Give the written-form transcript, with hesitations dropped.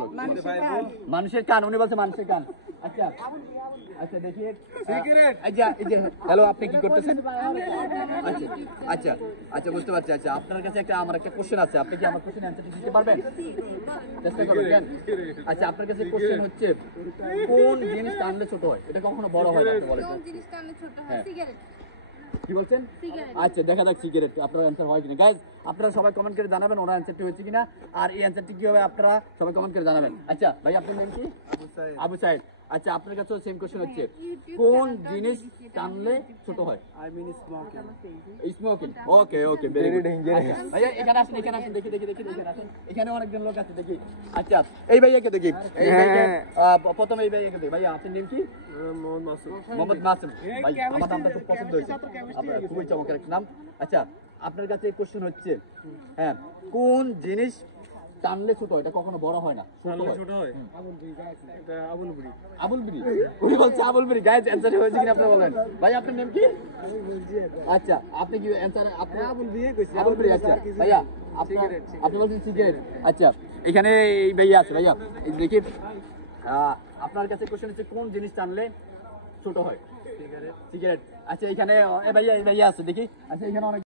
বলো। মানুষের কান, উনি বলছে মানুষের কান। আচ্ছা আচ্ছা দেখি এই যে হ্যালো, আপনি কি করতেছেন? আচ্ছা আচ্ছা আচ্ছা বুঝতে পারছি। আচ্ছা আপনার কাছে আমার একটা কোশ্চেন আছে, আপনি কি আমার কোশ্চেনের অ্যান্সারটা দিতে পারবেন? চেষ্টা করবেন। আচ্ছা আপনার কাছে কোশ্চেন হচ্ছে, কোন জিনিস টানলে ছোট হয়? এটা কখনো বড় হয় না, বলেন। কোন জিনিস টানলে ছোট হয়? সিগারেট। কি বলছেন? আচ্ছা দেখা যাক সিগারেট আপনার অ্যান্সার হয় কিনা। গাইজ আপনারা সবাই কমেন্ট করে জানাবেন ওনার অ্যান্সারটি হচ্ছে কিনা, আর এই অ্যান্সারটি কি হবে আপনারা সবাই কমেন্ট করে জানাবেন। আচ্ছা ভাই আপনার নাম কি? আবু সাইদ। আচ্ছা আপনার কাছে সেম কোশ্চেন হচ্ছে, কোন জিনিস টানলে ছোট হয়? I mean smoking. Smoking. Okay okay, very dangerous. ভাইয়া এখানে আসেন, এখানে আসেন, দেখি আসেন, এখানে অনেকজন লোক আছে দেখি। আচ্ছা এই ভাইয়াকে দেখি, এই ভাইকে প্রথম এই ভাইয়াকে দেখি। ভাইয়া আপনার নাম কি? মোহাম্মদ মাসুম। ভাই আমার নামটা খুব পছন্দ হয়েছে, আপনার খুবই চমৎকার একটা নাম। আচ্ছা আপনার কাছে এই কোশ্চেন হচ্ছে, হ্যাঁ কোন জিনিস টানলে ছোট হয়, এটা কখনো বড় হয় না? ছোট হয় এটা আবুল বুড়ি। আবুল বিড়ি, উনি বলছে আবুল বিড়ি। গাইজ অ্যানসার হয়েছে কিনা আপনারা বলেন। ভাই আপনার নাম কি? আচ্ছা আপনি কি অ্যানসার? আপনি আবুল বিয়ে কইছি। আবুল বিড়ি। আচ্ছা ভাইয়া আপনি বলছেন সিগারেট। আচ্ছা এখানে এই ভাইয়া আছে, ভাইয়া এই দেখি আপনার কাছে কোশ্চেন হচ্ছে, কোন জিনিস টানলে ছোট হয়? সিগারেট। আচ্ছা এখানে এই ভাইয়া আছে দেখি। আচ্ছা এখানে অনেক